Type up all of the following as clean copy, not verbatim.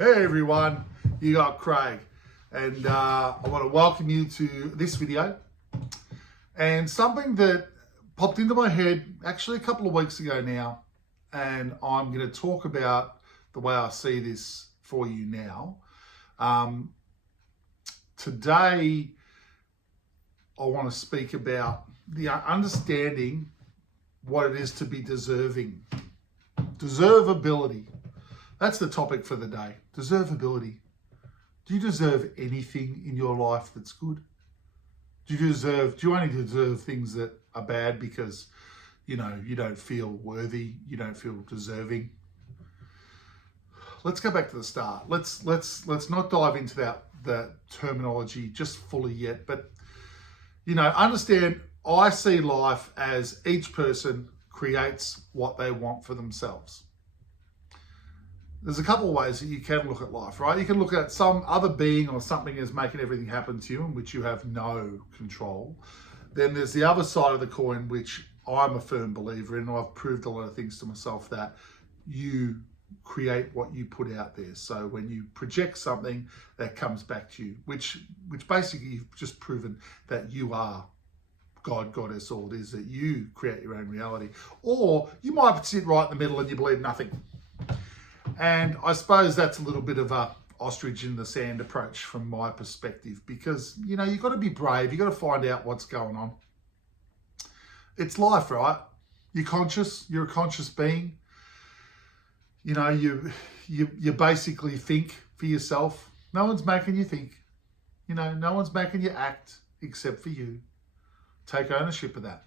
Hey everyone, you got Craig, and I want to welcome you to this video. And something that popped into my head actually a couple of weeks ago now, and I'm going to talk about the way I see this for you now. Today, I want to speak about the understanding what it is to be deserving. Deservability. That's the topic for the day. Deservability. Do you deserve anything in your life that's good? Do you only deserve things that are bad because, you don't feel worthy, you don't feel deserving? Let's go back to the start. Let's not dive into that terminology just fully yet, but understand I see life as each person creates what they want for themselves. There's a couple of ways that you can look at life, right? You can look at some other being or something is making everything happen to you in which you have no control. Then there's the other side of the coin, which I'm a firm believer in. I've proved a lot of things to myself that you create what you put out there. So when you project something, that comes back to you, which basically you've just proven that you are God, goddess, all it is that you create your own reality. Or you might sit right in the middle and you believe nothing. And I suppose that's a little bit of a ostrich in the sand approach from my perspective, because, you've got to be brave. You've got to find out what's going on. It's life, right? You're conscious. You're a conscious being. You basically think for yourself. No one's making you think. No one's making you act except for you. Take ownership of that.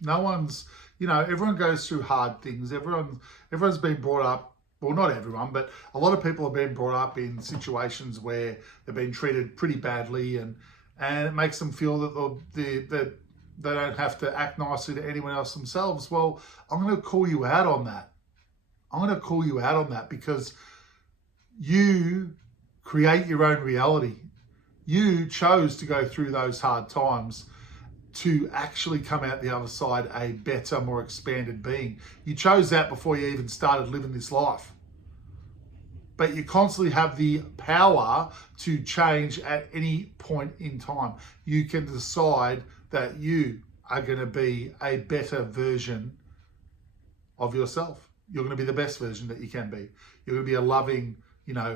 No one's, everyone goes through hard things. Everyone's been brought up, well, not everyone, but a lot of people have been brought up in situations where they've been treated pretty badly, and it makes them feel that they don't have to act nicely to anyone else themselves. Well, I'm going to call you out on that. I'm going to call you out on that because you create your own reality. You chose to go through those hard times to actually come out the other side a better, more expanded being. You chose that before you even started living this life. But you constantly have the power to change at any point in time. You can decide that you are going to be a better version of yourself. You're going to be the best version that you can be. You're going to be a loving,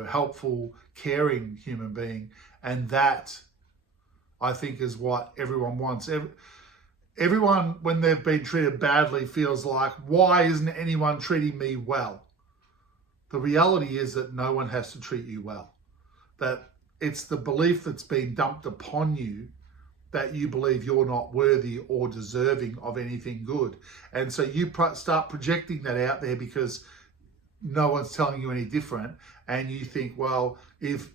helpful, caring human being. And that, I think, is what everyone wants. Everyone, when they've been treated badly, feels like, why isn't anyone treating me well? The reality is that no one has to treat you well. That it's the belief that's been dumped upon you that you believe you're not worthy or deserving of anything good. And so you start projecting that out there because no one's telling you any different. And you think, well, if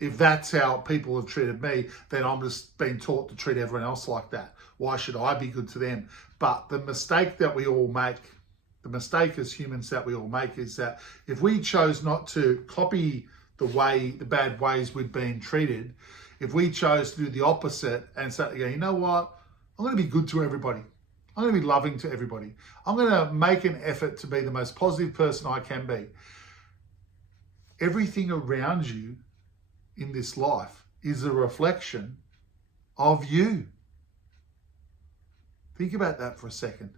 that's how people have treated me, then I'm just being taught to treat everyone else like that. Why should I be good to them? But the mistake that we all make, the mistake as humans that we all make, is that if we chose not to copy the bad ways we've been treated, if we chose to do the opposite and start to go, you know what? I'm going to be good to everybody. I'm going to be loving to everybody. I'm going to make an effort to be the most positive person I can be. Everything around you in this life is a reflection of you. Think about that for a second.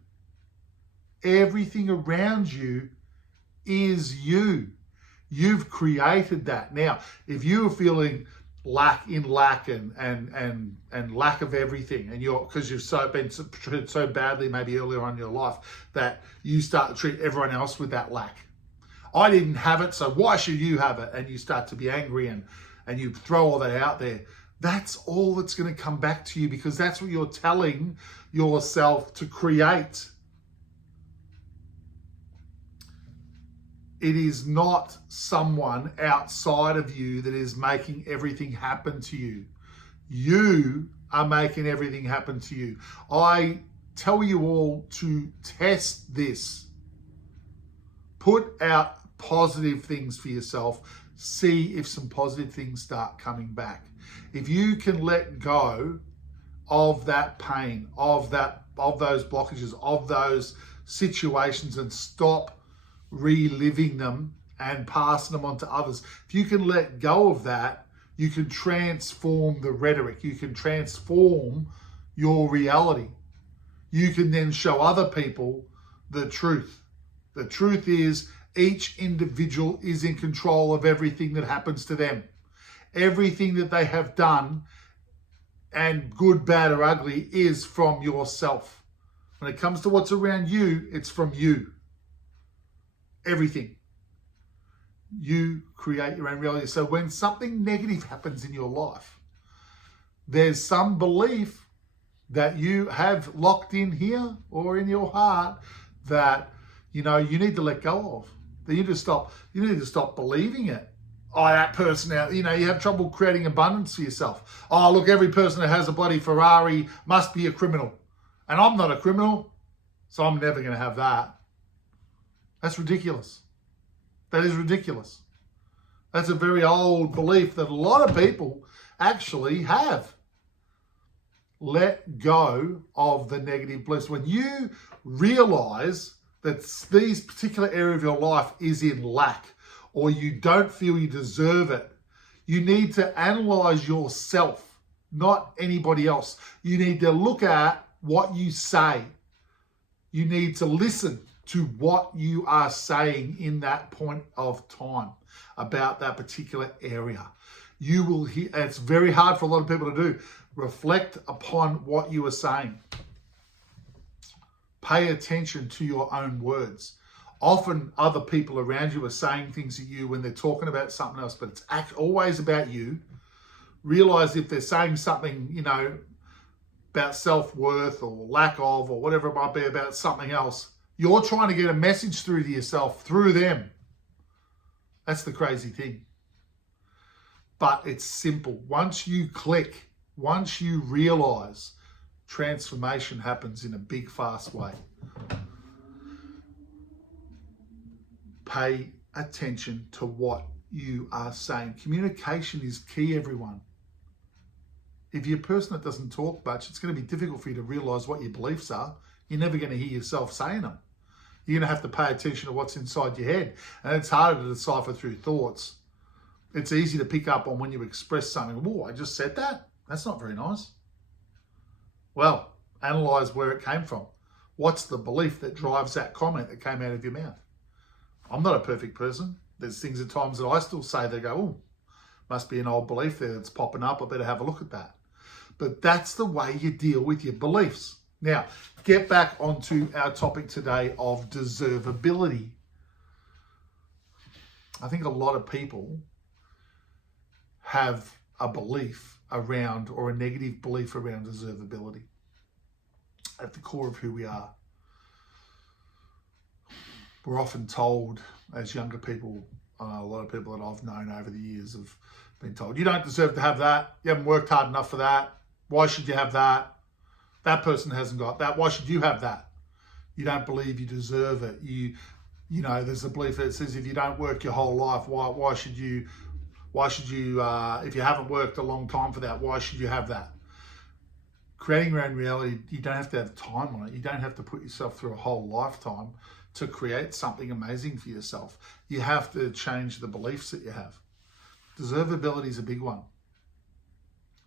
Everything around you is you. You've created that. Now, if you're feeling lack and lack of everything, and because you've been treated so badly maybe earlier on in your life that you start to treat everyone else with that lack. I didn't have it, so why should you have it? And you start to be angry and you throw all that out there. That's all that's going to come back to you, because that's what you're telling yourself to create. It is not someone outside of you that is making everything happen to you. You are making everything happen to you. I tell you all to test this. Put out positive things for yourself. See if some positive things start coming back. If you can let go of that pain, of those blockages, of those situations, and stop reliving them and passing them on to others. If you can let go of that, you can transform the rhetoric. You can transform your reality. You can then show other people the truth. The truth is each individual is in control of everything that happens to them. Everything that they have done, and good, bad, or ugly, is from yourself. When it comes to what's around you, it's from you. Everything. You create your own reality. So when something negative happens in your life, there's some belief that you have locked in here or in your heart that, you need to let go of. That you need to stop believing it. Oh, that person out, you have trouble creating abundance for yourself. Oh, look, every person that has a bloody Ferrari must be a criminal. And I'm not a criminal, so I'm never going to have that. That's ridiculous. That is ridiculous. That's a very old belief that a lot of people actually have. Let go of the negative beliefs. When you realize that this particular area of your life is in lack, or you don't feel you deserve it, you need to analyze yourself, not anybody else. You need to look at what you say. You need to listen to what you are saying in that point of time about that particular area. You will hear, and it's very hard for a lot of people to do, reflect upon what you are saying. Pay attention to your own words. Often other people around you are saying things to you when they're talking about something else, but it's always about you. Realize if they're saying something, about self-worth or lack of, or whatever it might be about something else, you're trying to get a message through to yourself through them. That's the crazy thing. But it's simple. Once you click, once you realize, transformation happens in a big, fast way. Pay attention to what you are saying. Communication is key, everyone. If you're a person that doesn't talk much, it's going to be difficult for you to realize what your beliefs are. You're never going to hear yourself saying them. You're going to have to pay attention to what's inside your head. And it's harder to decipher through thoughts. It's easy to pick up on when you express something. Oh, I just said that? That's not very nice. Well, analyze where it came from. What's the belief that drives that comment that came out of your mouth? I'm not a perfect person. There's things at times that I still say that go, oh, must be an old belief there that's popping up. I better have a look at that. But that's the way you deal with your beliefs. Now, get back onto our topic today of deservability. I think a lot of people have a belief around, or a negative belief around, deservability at the core of who we are. We're often told as younger people, a lot of people that I've known over the years have been told, you don't deserve to have that. You haven't worked hard enough for that. Why should you have that? That person hasn't got that. Why should you have that? You don't believe you deserve it. You there's a belief that says if you don't work your whole life, why should you, if you haven't worked a long time for that, why should you have that? Creating your own reality, you don't have to have time on it. You don't have to put yourself through a whole lifetime to create something amazing for yourself. You have to change the beliefs that you have. Deservability is a big one.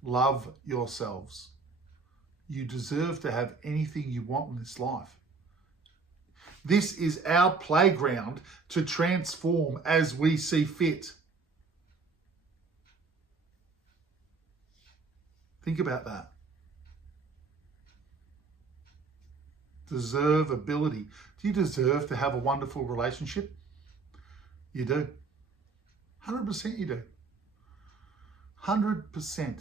Love yourselves. You deserve to have anything you want in this life. This is our playground to transform as we see fit. Think about that. Deservability. Do you deserve to have a wonderful relationship? You do. 100% you do. 100%.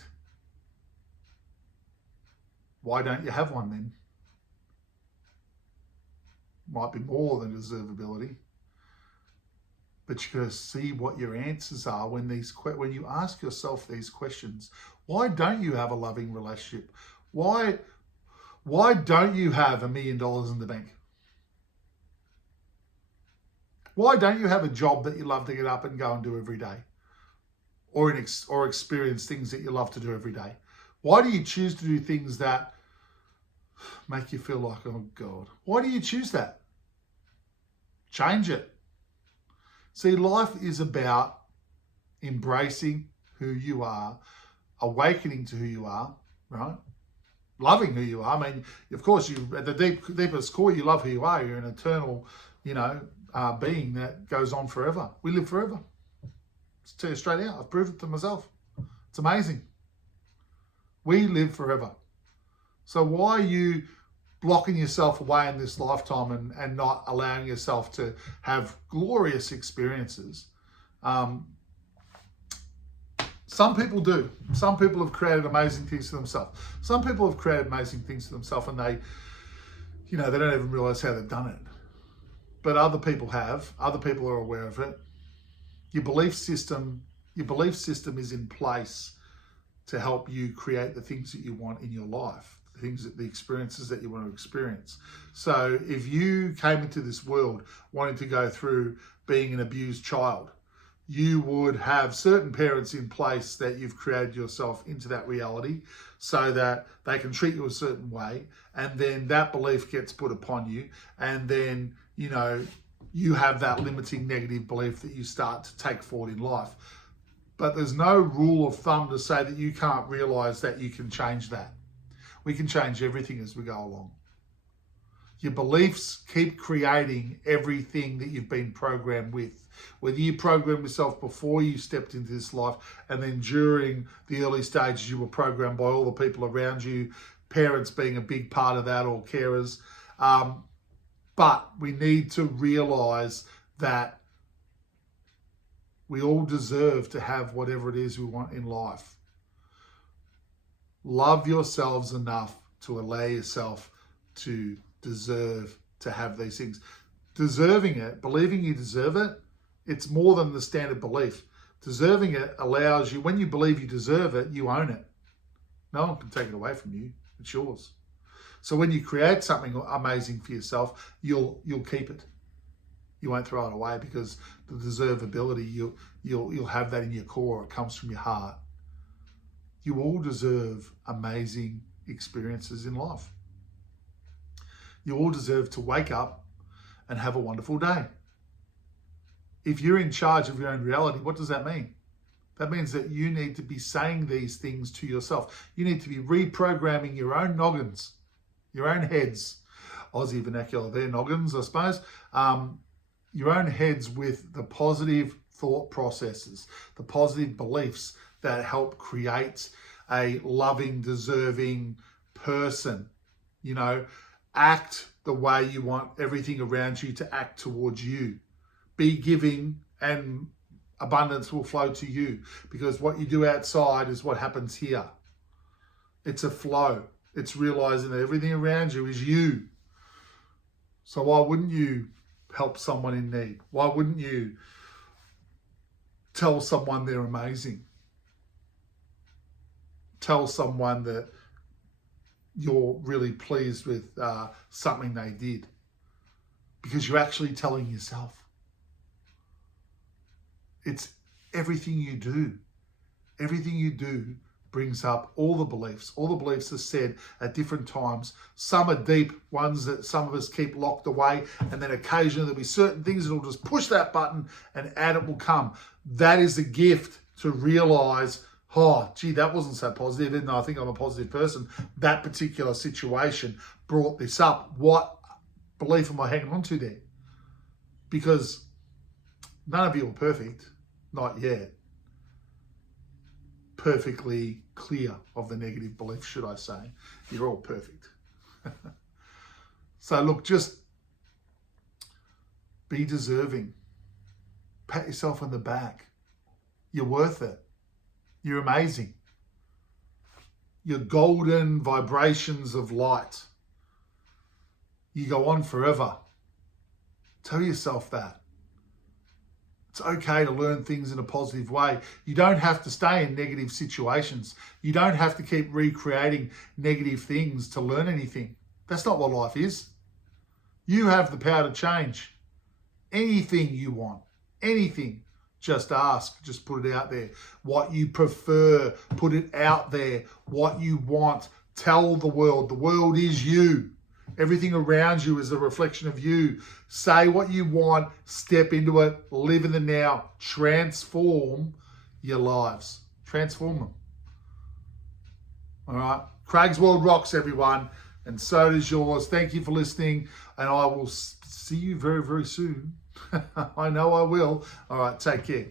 Why don't you have one then? Might be more than deservability. But you got to see what your answers are when you ask yourself these questions. Why don't you have a loving relationship? Why don't you have $1 million in the bank? Why don't you have a job that you love to get up and go and do every day? Or experience things that you love to do every day? Why do you choose to do things that make you feel like, oh God? Why do you choose that? Change it. See, life is about embracing who you are, awakening to who you are, right? Loving who you are. I mean, of course, you at the deepest core, you love who you are. You're an eternal, being that goes on forever. We live forever. Just tell you straight out. I've proved it to myself. It's amazing. We live forever. So why are you blocking yourself away in this lifetime and not allowing yourself to have glorious experiences? Some people do. Some people have created amazing things for themselves. Some people have created amazing things for themselves and they don't even realize how they've done it. But other people have. Other people are aware of it. Your belief system is in place to help you create the things that you want in your life, the experiences that you want to experience. So if you came into this world wanting to go through being an abused child, you would have certain parents in place that you've created yourself into that reality so that they can treat you a certain way. And then that belief gets put upon you. And then, you have that limiting negative belief that you start to take forward in life. But there's no rule of thumb to say that you can't realize that you can change that. We can change everything as we go along. Your beliefs keep creating everything that you've been programmed with. Whether you programmed yourself before you stepped into this life and then during the early stages you were programmed by all the people around you, parents being a big part of that or carers. But we need to realize that we all deserve to have whatever it is we want in life. Love yourselves enough to allow yourself to deserve to have these things. Deserving it, believing you deserve it, it's more than the standard belief. Deserving it allows you, when you believe you deserve it, you own it. No one can take it away from you. It's yours. So when you create something amazing for yourself, you'll keep it. You won't throw it away because the deservability, you'll have that in your core. It comes from your heart. You all deserve amazing experiences in life. You all deserve to wake up and have a wonderful day. If you're in charge of your own reality, what does that mean? That means that you need to be saying these things to yourself. You need to be reprogramming your own noggins, your own heads. Aussie vernacular there, noggins, I suppose. Your own heads with the positive thought processes, the positive beliefs that help create a loving, deserving person. Act the way you want everything around you to act towards you. Be giving and abundance will flow to you because what you do outside is what happens here. It's a flow. It's realizing that everything around you is you. So why wouldn't you help someone in need? Why wouldn't you tell someone they're amazing? Tell someone that you're really pleased with something they did because you're actually telling yourself. It's everything you do. Everything you do brings up all the beliefs. All the beliefs are said at different times. Some are deep ones that some of us keep locked away, and then occasionally there'll be certain things that will just push that button and out it will come. That is a gift to realize, oh, gee, that wasn't so positive, even though I think I'm a positive person. That particular situation brought this up. What belief am I hanging on to there? Because none of you are perfect. Not yet. Perfectly clear of the negative beliefs, should I say. You're all perfect. So look, just be deserving. Pat yourself on the back. You're worth it. You're amazing. You're golden vibrations of light. You go on forever. Tell yourself that. It's okay to learn things in a positive way. You don't have to stay in negative situations. You don't have to keep recreating negative things to learn anything. That's not what life is. You have the power to change anything you want, anything. Just ask, just put it out there. What you prefer, put it out there. What you want, tell the world. The world is you. Everything around you is a reflection of you. Say what you want, step into it, live in the now, transform your lives. Transform them. All right? Craig's World rocks, everyone, and so does yours. Thank you for listening, and I will see you very, very soon. I know I will. All right, take care.